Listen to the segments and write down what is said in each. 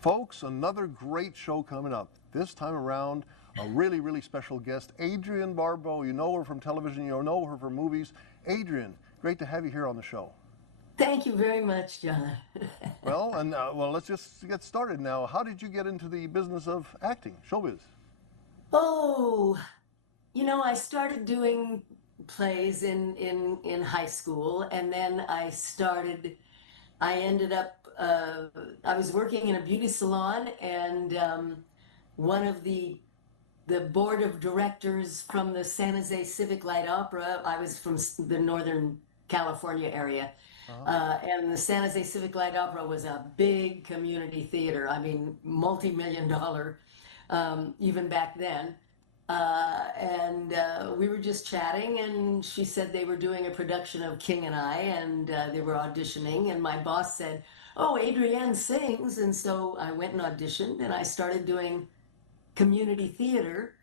Folks, another great show coming up. This time around, a really, really special guest, Adrienne Barbeau. You know her from television, you know her from movies. Adrienne, great to have you here on the show. Thank you very much, John. Well, let's just get started now. How did you get into the business of acting, showbiz? Oh, I started doing plays in high school, and then I ended up, I was working in a beauty salon, and one of the board of directors from the San Jose Civic Light Opera, I was from the Northern California area. Uh-huh. And the San Jose Civic Light Opera was a big community theater. I mean, multi-million dollar, even back then. And we were just chatting, and she said they were doing a production of King and I, and they were auditioning. And my boss said, "Oh, Adrienne sings." And so I went and auditioned, and I started doing community theater.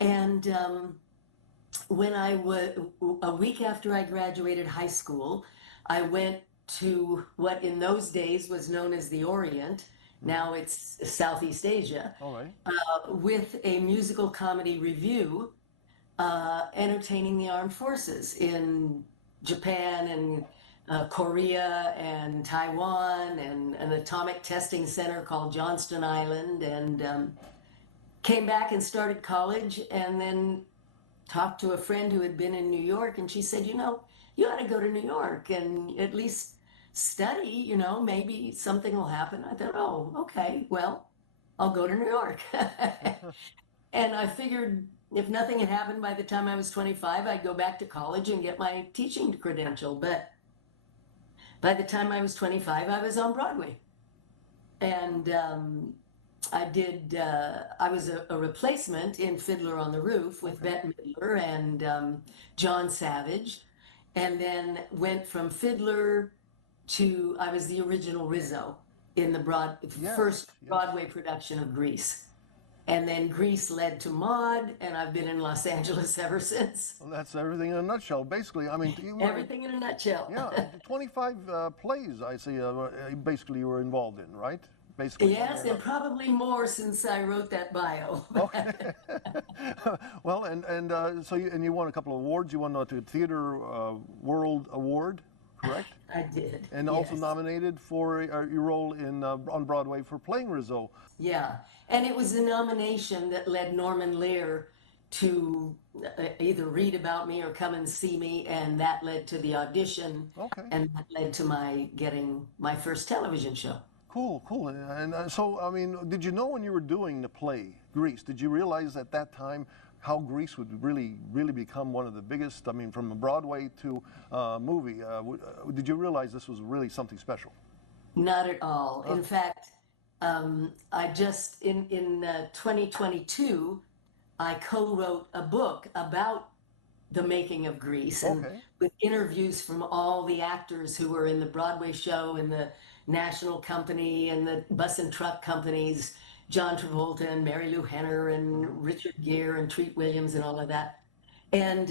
And when I was a week after I graduated high school, I went to what in those days was known as the Orient. Now it's Southeast Asia, All right. with a musical comedy review, entertaining the armed forces in Japan and Korea and Taiwan and an atomic testing center called Johnston Island, and came back and started college, and then talked to a friend who had been in New York, and she said, you ought to go to New York and at least study, maybe something will happen. I thought, oh, okay, well, I'll go to New York. And I figured if nothing had happened by the time I was 25, I'd go back to college and get my teaching credential. But by the time I was 25, I was on Broadway. And I was a replacement in Fiddler on the Roof with Okay. Bette Midler and John Savage, and then went from Fiddler to, I was the original Rizzo in the Yes, first yes. Broadway production of Grease. And then Grease led to Maude, and I've been in Los Angeles ever since. Well, that's everything in a nutshell. Basically, I mean, you were, Everything in a nutshell. yeah, 25 plays, I see, basically you were involved in, right? Basically, one way or Yes, and another. probably more since I wrote that bio. Okay. Well, and you won a couple of awards. You won the Theater World Award, correct? I did, And also yes. nominated for your role in on Broadway for playing Rizzo. Yeah, and it was the nomination that led Norman Lear to either read about me or come and see me, and that led to the audition, Okay. and that led to my getting my first television show. Cool, cool. And so, I mean, did you know when you were doing the play, Grease, did you realize at that time how Grease would really, really become one of the biggest, I mean, from a Broadway to movie? Did you realize this was really something special? Not at all. Huh? In fact, I just in 2022, I co-wrote a book about the making of Grease, and Okay. with interviews from all the actors who were in the Broadway show and the National Company and the bus and truck companies, John Travolta and Mary Lou Henner and Richard Gere and Treat Williams and all of that. And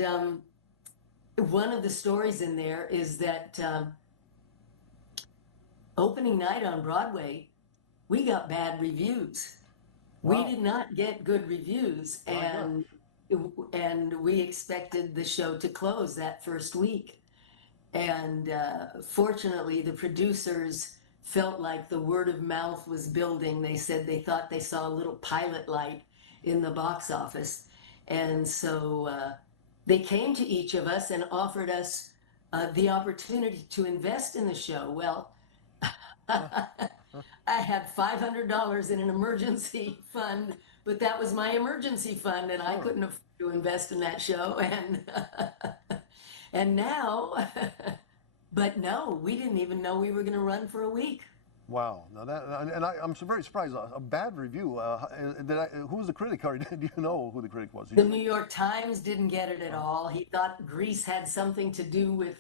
one of the stories in there is that opening night on Broadway, we got bad reviews. We Wow. did not get good reviews, My and gosh. we expected the show to close that first week. And fortunately, the producers felt like the word of mouth was building. They said they thought they saw a little pilot light in the box office. And so they came to each of us and offered us the opportunity to invest in the show. Well, Huh, huh. I had $500 in an emergency fund, but that was my emergency fund, and I Sure. couldn't afford to invest in that show. And and now, but no, we didn't even know we were going to run for a week. Wow. Now that, and I'm so very surprised. A bad review. Who was the critic? Or do you know who the critic was? Did The you New know? York Times didn't get it at Oh, all. He thought Grease had something to do with,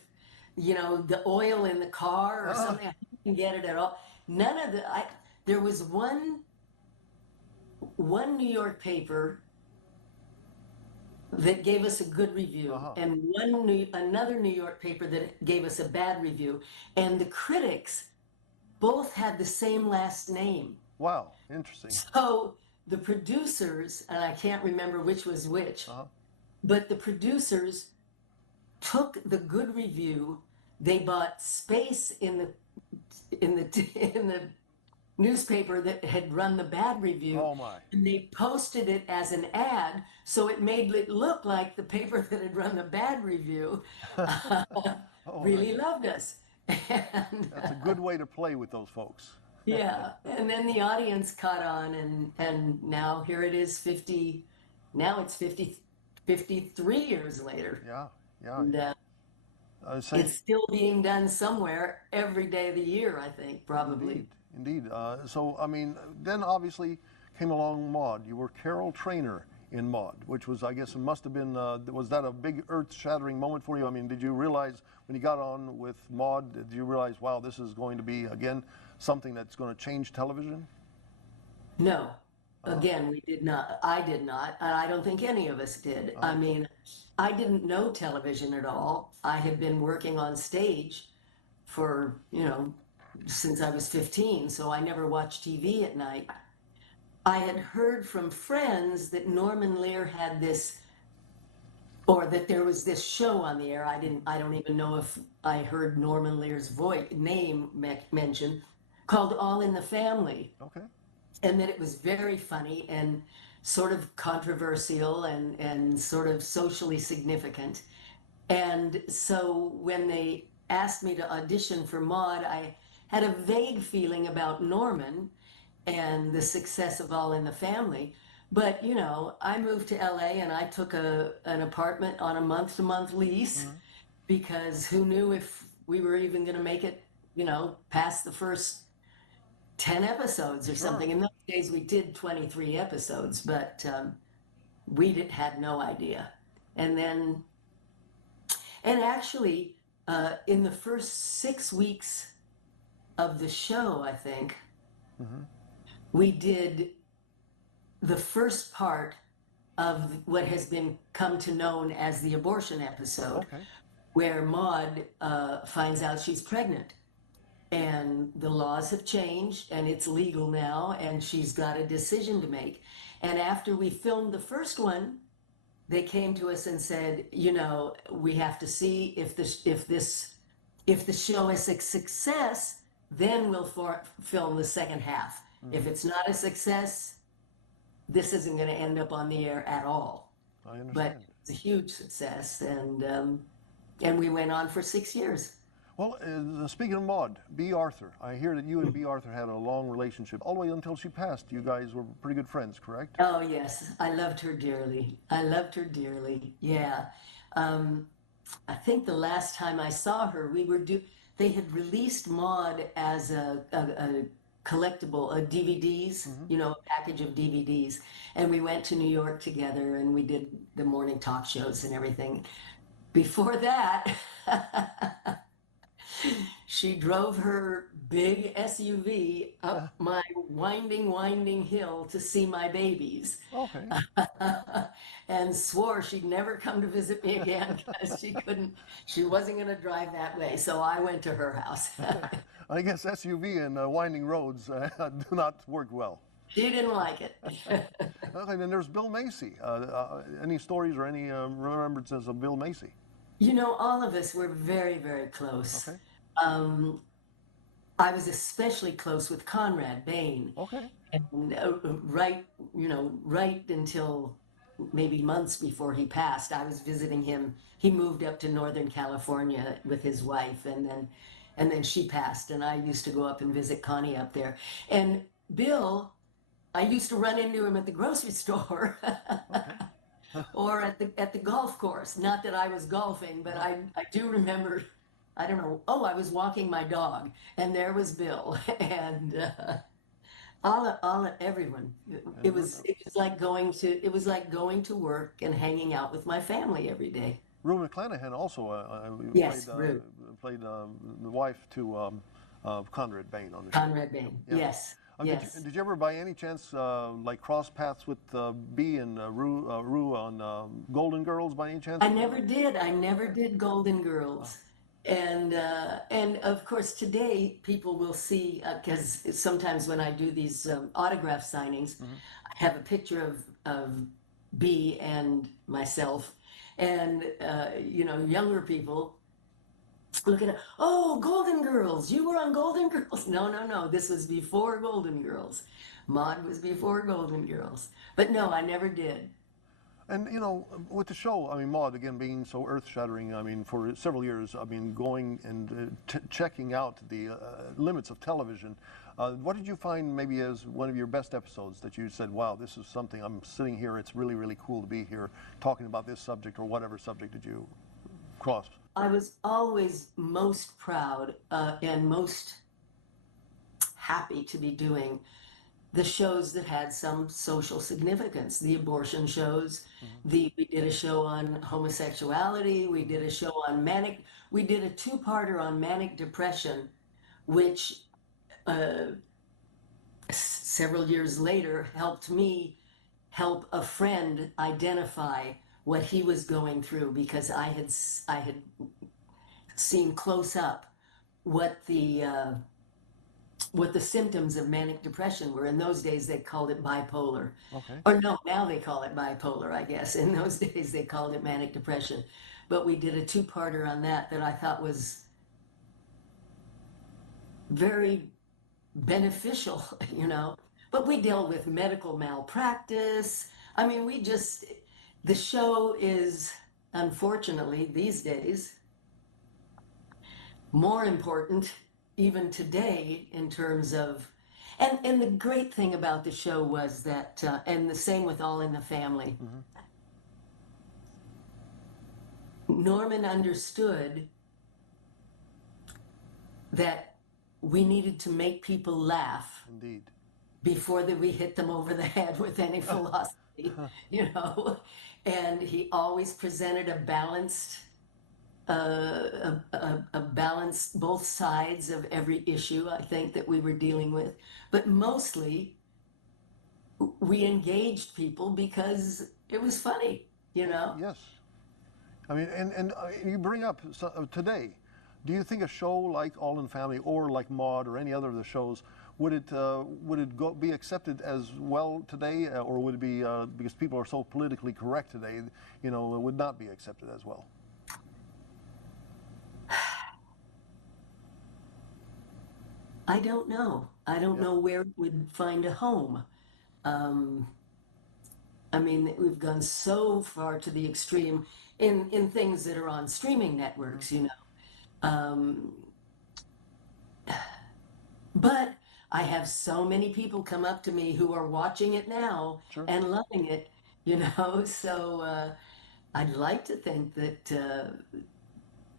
the oil in the car or ah, something. I didn't get it at all. None of the I There was one New York paper that gave us a good review, uh-huh. and another New York paper that gave us a bad review, and the critics both had the same last name. Wow, interesting. So the producers, and I can't remember which was which, Uh-huh. but the producers took the good review. They bought space in the newspaper that had run the bad review, Oh my. and they posted it as an ad, so it made it look like the paper that had run the bad review Oh, really loved us. And that's a good way to play with those folks. yeah, and then the audience caught on, and now here it is 50, now it's 50, 53 years later. Yeah, yeah. And it's still being done somewhere every day of the year, I think, probably. Indeed. So, I mean, then obviously came along Maude. You were Carol Traynor in Maude, which was, I guess, it must have been, was that a big earth-shattering moment for you? I mean, did you realize when you got on with Maude, did you realize, wow, this is going to be, again, something that's going to change television? No, again, we did not. I did not, and I don't think any of us did. I mean, I didn't know television at all. I had been working on stage for, since I was 15, so I never watched TV at night. I had heard from friends that Norman Lear had this, or that there was this show on the air. I don't even know if I heard Norman Lear's name mentioned, called All in the Family. Okay. And that it was very funny and sort of controversial and sort of socially significant. And so when they asked me to audition for Maude, I had a vague feeling about Norman and the success of All in the Family. But, I moved to LA and I took an apartment on a month-to-month lease because who knew if we were even going to make it, past the first 10 episodes or something. In those days, we did 23 episodes, but had no idea. And then, and actually, in the first 6 weeks of the show, I think, we did the first part of what has been come to known as the abortion episode, where Maude finds out she's pregnant. And the laws have changed and it's legal now and she's got a decision to make. And after we filmed the first one, they came to us and said, we have to see if the show is a success, then we'll film the second half. If it's not a success, this isn't going to end up on the air at all. I understand. But it's a huge success, and we went on for 6 years. Well, speaking of Maude, B. Arthur, I hear that you and B. Arthur had a long relationship all the way until she passed. You guys were pretty good friends, correct? Oh, yes. I loved her dearly. Yeah. I think the last time I saw her, they had released Maude as a collectible, DVDs, a package of DVDs. And we went to New York together and we did the morning talk shows and everything. Before that, she drove her big SUV up my winding hill to see my babies. Okay. And swore she'd never come to visit me again because she wasn't going to drive that way. So I went to her house. I guess SUV and winding roads do not work well. She didn't like it. Okay, then there's Bill Macy. Any stories or any remembrances of Bill Macy? All of us were very, very close. Okay. I was especially close with Conrad Bain. Okay. And right until maybe months before he passed, I was visiting him. He moved up to Northern California with his wife, and then she passed, and I used to go up and visit Connie up there. And Bill, I used to run into him at the grocery store. Or at the golf course. Not that I was golfing, but I do remember, I don't know, I was walking my dog and there was Bill and everyone. It was like going to work and hanging out with my family every day. Rue McClanahan also played the wife to Conrad Bain on the show. Conrad Bain, yeah. Yes. Yes. Did you ever, by any chance, cross paths with B and Rue on Golden Girls by any chance? I never did. Golden Girls. And of course today people will see, because sometimes when I do these autograph signings, Hmm. I have a picture of B and myself, and younger people look at it, oh, Golden Girls, you were on Golden Girls. No, no, no, this was before Golden Girls. Maude was before Golden Girls. But no, I never did. And with the show, I mean, Maude again being so earth-shattering. I mean, for several years, I mean, going and checking out the limits of television. What did you find maybe as one of your best episodes that you said, "Wow, this is something. I'm sitting here. It's really, really cool to be here talking about this subject or whatever subject did you cross?" I was always most proud and most happy to be doing the shows that had some social significance, the abortion shows. Hmm. We did a show on homosexuality. We Hmm. did a show on we did a two-parter on manic depression, which uh, several years later helped me help a friend identify what he was going through, because I had seen close up what the symptoms of manic depression were. In those days, they called it bipolar. Okay. Or no, now they call it bipolar, I guess. In those days, they called it manic depression. But we did a two-parter on that I thought was very beneficial, you know. But we dealt with medical malpractice. I mean, the show is, unfortunately, these days, more important even today in terms of, and the great thing about the show was that, and the same with All in the Family, Hmm. Norman understood that we needed to make people laugh Indeed. before that we hit them over the head with any philosophy, you know. And he always presented a balanced, a balanced both sides of every issue I think that we were dealing with, but mostly we engaged people because it was funny, you know. Yes. I mean, and you bring up today. Do you think a show like All in the Family or like Maude or any other of the shows would it be accepted as well today, or would it be because people are so politically correct today? It would not be accepted as well. I don't know. I don't Yeah. know where it would find a home. Um, I mean, we've gone so far to the extreme in things that are on streaming Hmm. networks, you know. Um, but I have so many people come up to me who are watching it now Sure. and loving it, you know. So I'd like to think that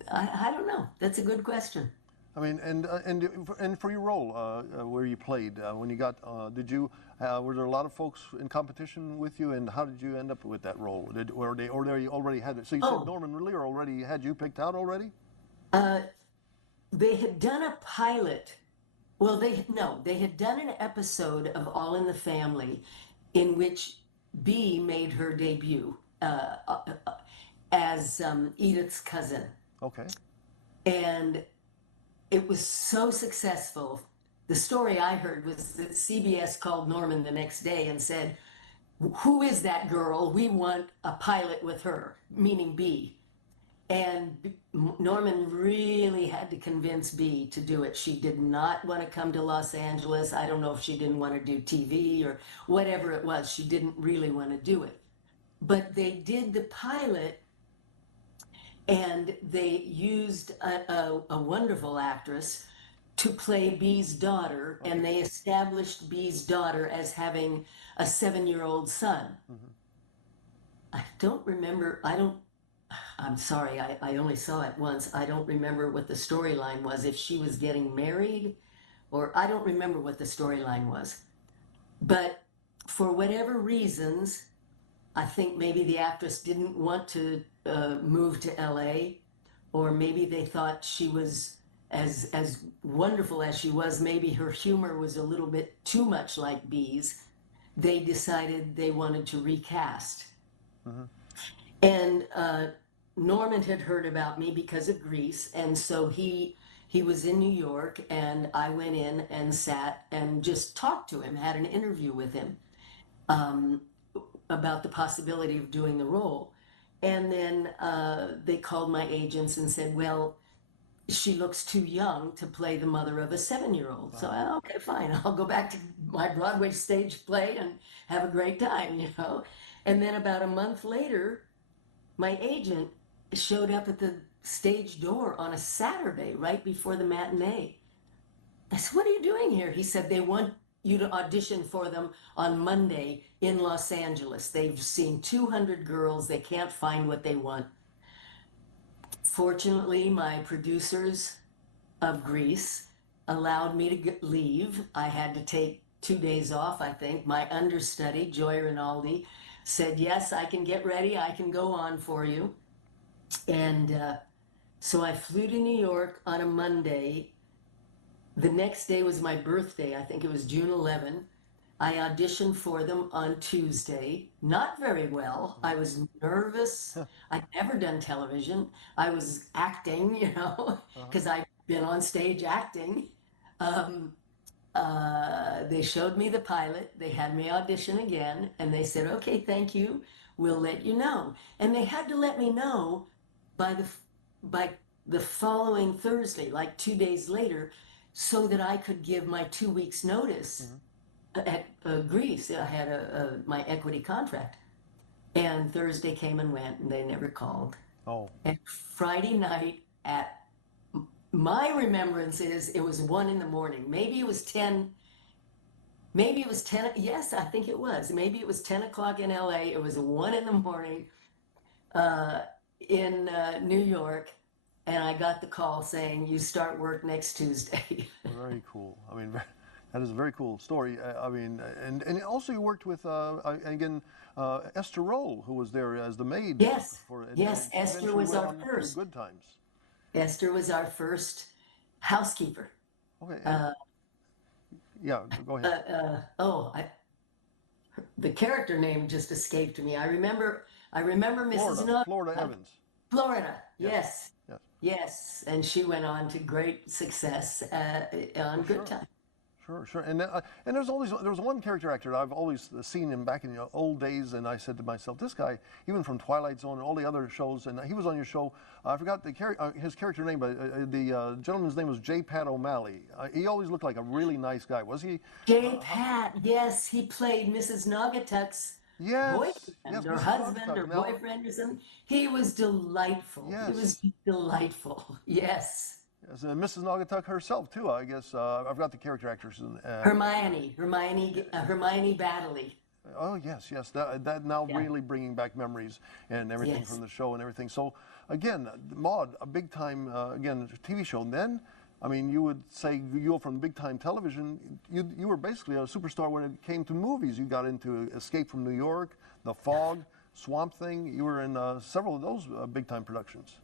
I don't know. That's a good question. I mean, and for your role where you played when you got, were there a lot of folks in competition with you, and how did you end up with that role? Or they already had it? So you said Oh, Norman Lear already had you picked out already? uh, they had done a pilot. Well, they had done an episode of All in the Family in which B made her debut as Edith's cousin. Okay. And it was so successful. The story I heard was that CBS called Norman the next day and said, who is that girl? We want a pilot with her, meaning B. And Norman really had to convince B to do it. She did not want to come to Los Angeles. I don't know if she didn't want to do TV or whatever it was. She didn't really want to do it. But they did the pilot, and they used a wonderful actress to play B's daughter, Okay. and they established B's daughter as having a 7-year-old son. Hmm. I don't remember, I'm sorry, I only saw it once. I don't remember what the storyline was, if she was getting married, or I don't remember what the storyline was. But for whatever reasons, I think maybe the actress didn't want to move to LA, or maybe they thought she was as wonderful as she was. Maybe her humor was a little bit too much like B's. They decided they wanted to recast, Hmm. and Norman had heard about me because of Grease, and so he was in New York, and I went in and sat and just talked to him, had an interview with him um, about the possibility of doing the role. And then they called my agents and said, well, she looks too young to play the mother of a 7-year-old. So, okay, fine, I'll go back to my Broadway stage play and have a great time, you know. And then about a month later, my agent showed up at the stage door on a Saturday right before the matinee. I said, what are you doing here? He said, they want you to audition for them on Monday in Los Angeles. They've seen 200 girls. They can't find what they want. Fortunately, my producers of Grease allowed me to leave. I had to take 2 days off, I think. My understudy, Joy Rinaldi, said, yes, I can get ready. I can go on for you. And so I flew to New York on a Monday. The next day was my birthday. I think it was June 11. I auditioned for them on Tuesday. Not very well. I was nervous. I'd never done television. I was acting, you know, because I'd been on stage acting. They showed me the pilot. They had me audition again, and they said, okay, thank you. We'll let you know. And they had to let me know by the following Thursday, like 2 days later, so that I could give my 2 weeks notice at Greece. I had my equity contract. And Thursday came and went, and they never called. Oh. And Friday night at, my remembrance is it was 1 a.m. Maybe it was 10. Maybe it was 10. Yes, I think it was. Maybe it was 10 o'clock in LA. It was 1 a.m. In New York. And I got the call saying, you start work next Tuesday. Very cool. I mean, that is a very cool story. I mean, and also you worked with, again, Esther Roll, who was there as the maid. Yes, and yes, Esther was our first. Good times. Esther was our first housekeeper. Okay. Yeah, go ahead. The character name just escaped me. I remember Mrs. Florida Evans. Florida, yes. Yes, and she went on to great success on Good Time. Sure. And there was one character actor that I've always seen him back in the old days, and I said to myself, this guy, even from Twilight Zone and all the other shows, and he was on your show. I forgot his character name, but the gentleman's name was J. Pat O'Malley. He always looked like a really nice guy. Was he? J. Pat, yes, he played Mrs. Naugatuck's boyfriend, or husband, or boyfriend, or something. He was delightful. Yes. He was delightful. Yes. Yes, and Mrs. Naugatuck herself too. I guess I forgot the character actress. Hermione Baddeley. Oh yes. That now really bringing back memories and everything from the show and everything. So again, Maude, a big time again TV show. And then, I mean, you would say you go from big time television. You were basically a superstar when it came to movies. You got into Escape from New York, The Fog, Swamp Thing. You were in several of those big time productions.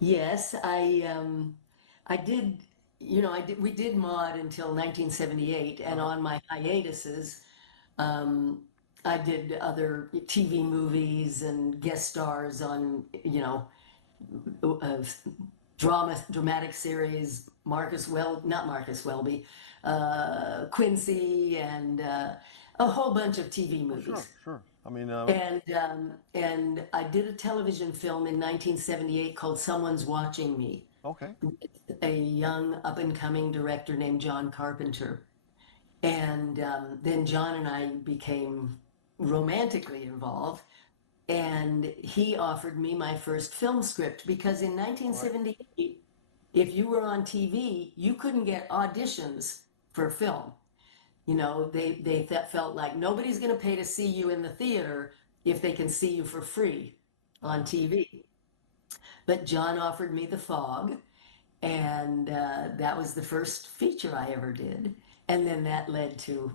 Yes, I did. You know, we did Maude until 1978, and on my hiatuses, I did other TV movies and guest stars on, you know, dramatic series. Not Marcus Welby, Quincy, and a whole bunch of TV movies. Sure. I mean, and I did a television film in 1978 called Someone's Watching Me. Okay. A young up-and-coming director named John Carpenter. And then John and I became romantically involved, and he offered me my first film script, because in 1978, if you were on TV, you couldn't get auditions for film. You know, they felt like nobody's going to pay to see you in the theater if they can see you for free on TV. But John offered me The Fog, and that was the first feature I ever did. And then that led to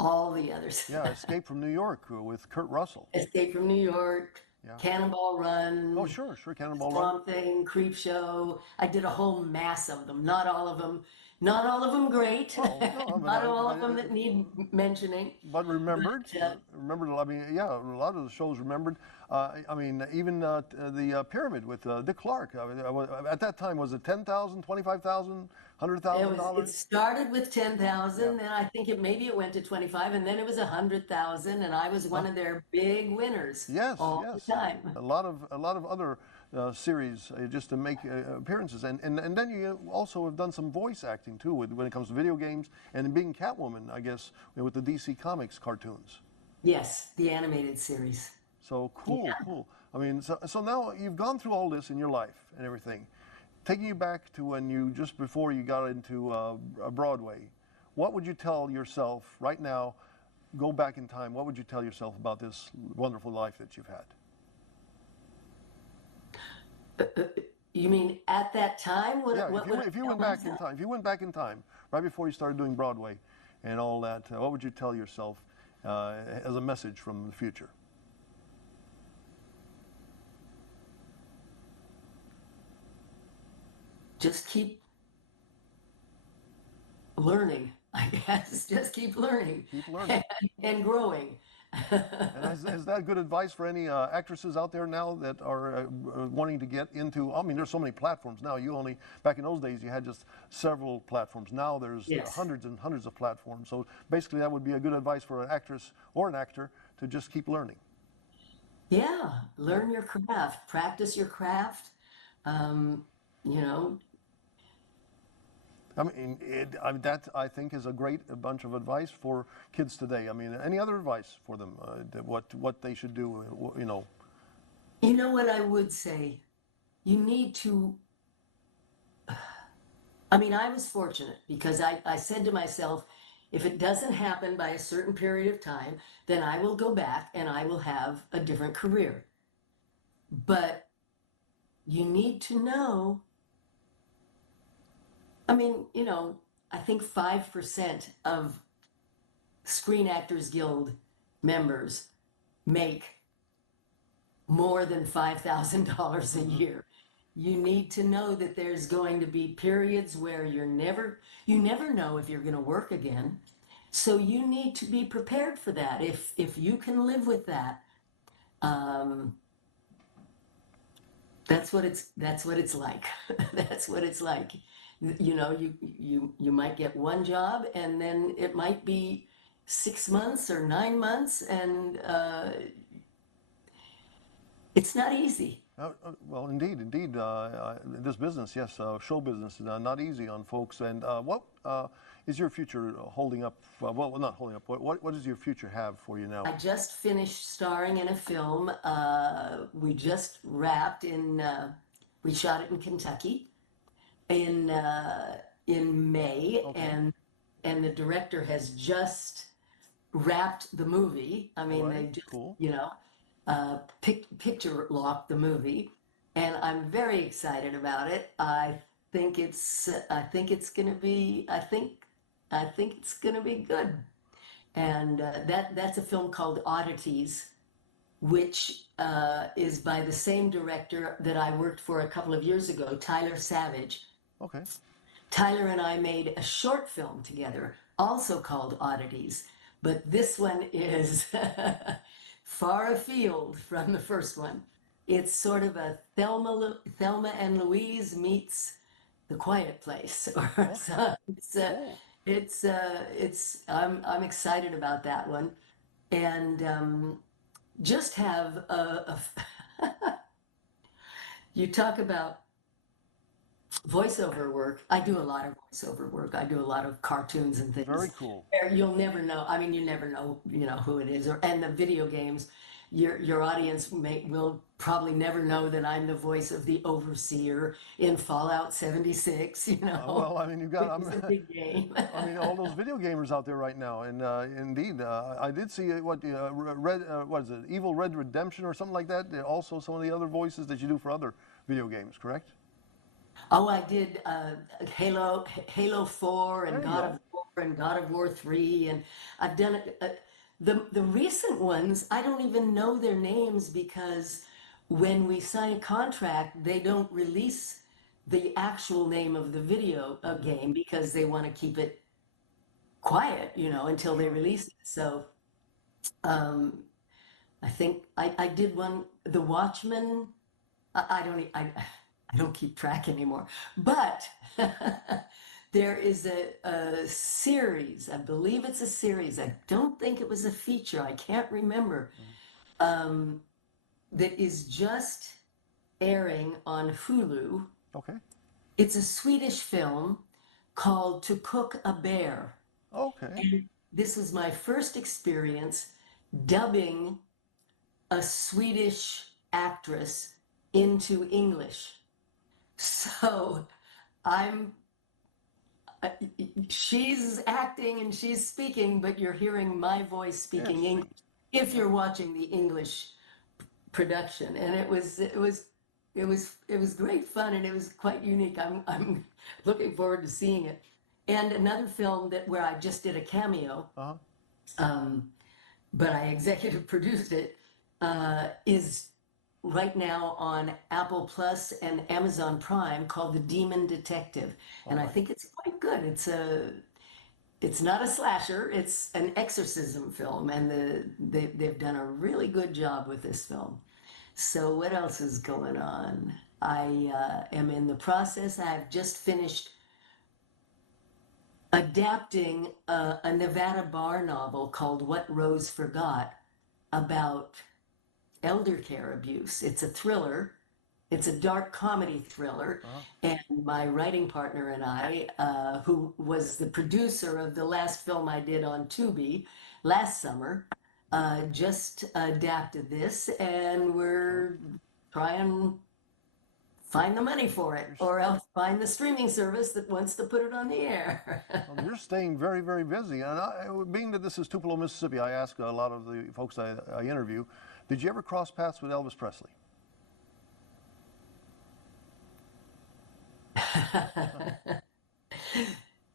all the others. Yeah, Escape from New York with Kurt Russell. Escape from New York, Cannonball Run. Oh, sure, Cannonball Run. Swamp Thing, Creep Show. I did a whole mass of them. Not all of them Not all of them great, Well, no, not all of them that need mentioning. but remembered, But remembered. I mean, yeah, a lot of the shows remembered. I mean, even the Pyramid with Dick Clark. I mean, at that time, was it 10,000, 25,000, hundred thousand it dollars? started with Yeah. 10,000, and I think it went to 25, and then it was 100,000, and I was one of their big winners Yes, all the yes. time. A lot of other series just to make appearances, and then you also have done some voice acting too, when it comes to video games and being Catwoman, I guess, with the DC Comics cartoons. Yes, the animated series. So Yeah. cool, cool. I mean, so now you've gone through all this in your life and everything. Taking you back to when you just before you got into Broadway, what would you tell yourself right now? Go back in time. What would you tell yourself about this wonderful life that you've had? You mean at that time? Yeah, What would I if you tell went back in myself? time, if you went back in time, right before you started doing Broadway and all that, what would you tell yourself as a message from the future? Just keep learning, I guess. Just keep learning Keep learning. and growing. And is that good advice for any actresses out there now that are wanting to get into? I mean, there's so many platforms now. You only back in those days you had just several platforms. Now there's Yes. hundreds and hundreds of platforms. So basically, that would be a good advice for an actress or an actor to just keep learning. Yeah, learn your craft, practice your craft. Um, you know, That I think is a great bunch of advice for kids today. I mean, any other advice for them? What they should do? you know what I would say? You need to, I mean, I was fortunate because I said to myself, if it doesn't happen by a certain period of time, then I will go back and I will have a different career. But you need to know, I mean, I think 5% of Screen Actors Guild members make more than $5,000 a year. You need to know that there's going to be periods where you never know if you're going to work again. So you need to be prepared for that. If you can live with that, um, that's what it's like. That's what it's like. You might get one job and then it might be 6 months or 9 months, and it's not easy. Well, indeed. This business, yes, show business is not easy on folks. And what is your future holding up? Well, not holding up. What does your future have for you now? I just finished starring in a film. We just wrapped we shot it in Kentucky in May, Okay. and the director has just wrapped the movie. I All mean, right. they just, Cool. picture locked the movie, and I'm very excited about it. I think it's gonna be, I think it's gonna be good. And that's a film called Oddities, which is by the same director that I worked for a couple of years ago, Tyler Savage. Okay. Tyler and I made a short film together, also called Oddities, but this one is far afield from the first one. It's sort of a Thelma and Louise meets The Quiet Place, or Okay. so. Cool. I'm excited about that one, and just have you talk about voiceover work. I do a lot of voiceover work. I do a lot of cartoons and Very things. cool. You'll never know. I mean, you never know, who it is. And the video games, your audience will probably never know that I'm the voice of the overseer in Fallout 76. Well, I mean, you've Which got. is a big game. I mean, all those video gamers out there right now, and indeed, I did see what is it, Evil Red Redemption or something like that. Also, some of the other voices that you do for other video games, correct? Oh, I did Halo 4 There and you God go. of War and God of War 3, and I've done it. The recent ones, I don't even know their names because when we sign a contract, they don't release the actual name of the video game because they want to keep it quiet, you know, until they release it. So I think I did one, The Watchmen. I don't keep track anymore, but there is a series, I believe it's a series. I don't think it was a feature. I can't remember. That is just airing on Hulu. Okay. It's a Swedish film called To Cook a Bear. Okay. And this was my first experience dubbing a Swedish actress into English. So I'm, she's acting and she's speaking, but you're hearing my voice speaking Yes. English if you're watching the English production. And it was great fun, and it was quite unique. I'm looking forward to seeing it. And another film where I just did a cameo, but I executive produced it, is right now on Apple Plus and Amazon Prime, called The Demon Detective. And I think it's quite good. It's not a slasher, it's an exorcism film, and they've done a really good job with this film. So what else is going on? I am in the process. I've just finished adapting a Nevada Bar novel called What Rose Forgot, about elder care abuse. It's a thriller. It's a dark comedy thriller. And my writing partner and I, who was the producer of the last film I did on Tubi last summer, just adapted this, and we're trying to find the money for it, or else find the streaming service that wants to put it on the air. Well, you're staying very, very busy. And being that this is Tupelo, Mississippi, I ask a lot of the folks I interview, did you ever cross paths with Elvis Presley?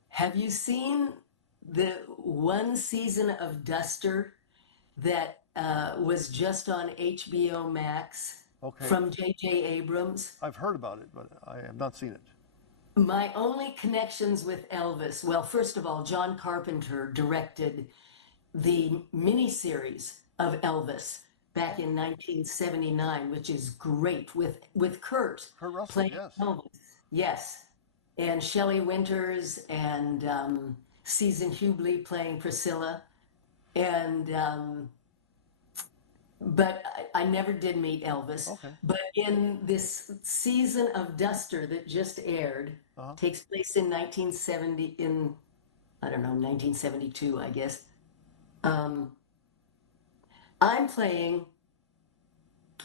Have you seen the one season of Duster that was just on HBO Max from J.J. Abrams? I've heard about it, but I have not seen it. My only connections with Elvis, well, first of all, John Carpenter directed the miniseries of Elvis back in 1979, which is great, with Kurt Russell, playing yes. Elvis. Yes. And Shelley Winters and Susan Hubley playing Priscilla. And but I never did meet Elvis. But in this season of Duster that just aired, takes place in 1970, I don't know, 1972, I guess. I'm playing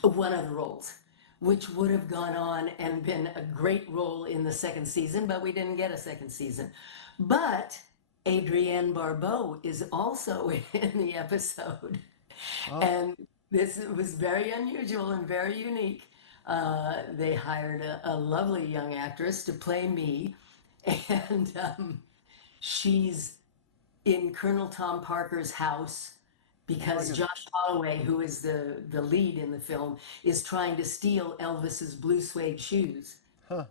one of the roles, which would have gone on and been a great role in the second season, but we didn't get a second season. But Adrienne Barbeau is also in the episode. And this was very unusual and very unique. They hired a lovely young actress to play me, and she's in Colonel Tom Parker's house because Josh Holloway, who is the lead in the film, is trying to steal Elvis's blue suede shoes.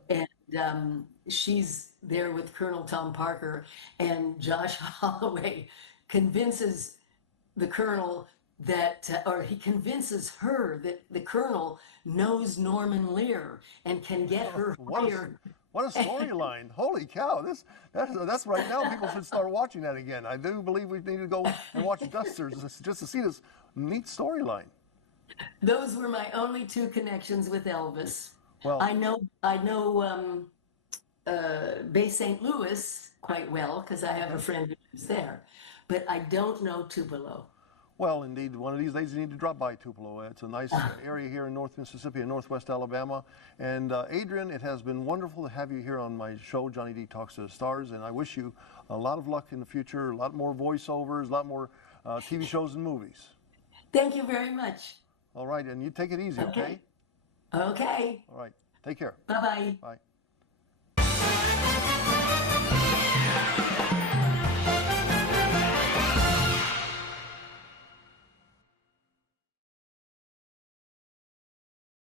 And she's there with Colonel Tom Parker, and Josh Holloway convinces the Colonel or he convinces her that the Colonel knows Norman Lear and can get her hired. What a storyline. Holy cow. That's right now. People should start watching that again. I do believe we need to go and watch Dusters just to see this neat storyline. Those were my only two connections with Elvis. Well, I know Bay St. Louis quite well because I have a friend who lives there, but I don't know Tupelo. Well, indeed, one of these days you need to drop by Tupelo. It's a nice area here in North Mississippi and Northwest Alabama. And Adrienne, it has been wonderful to have you here on my show, Johnny D Talks to the Stars, and I wish you a lot of luck in the future, a lot more voiceovers, a lot more TV shows and movies. Thank you very much. All right, and you take it easy, okay? Okay. All right, take care. Bye-bye. Bye.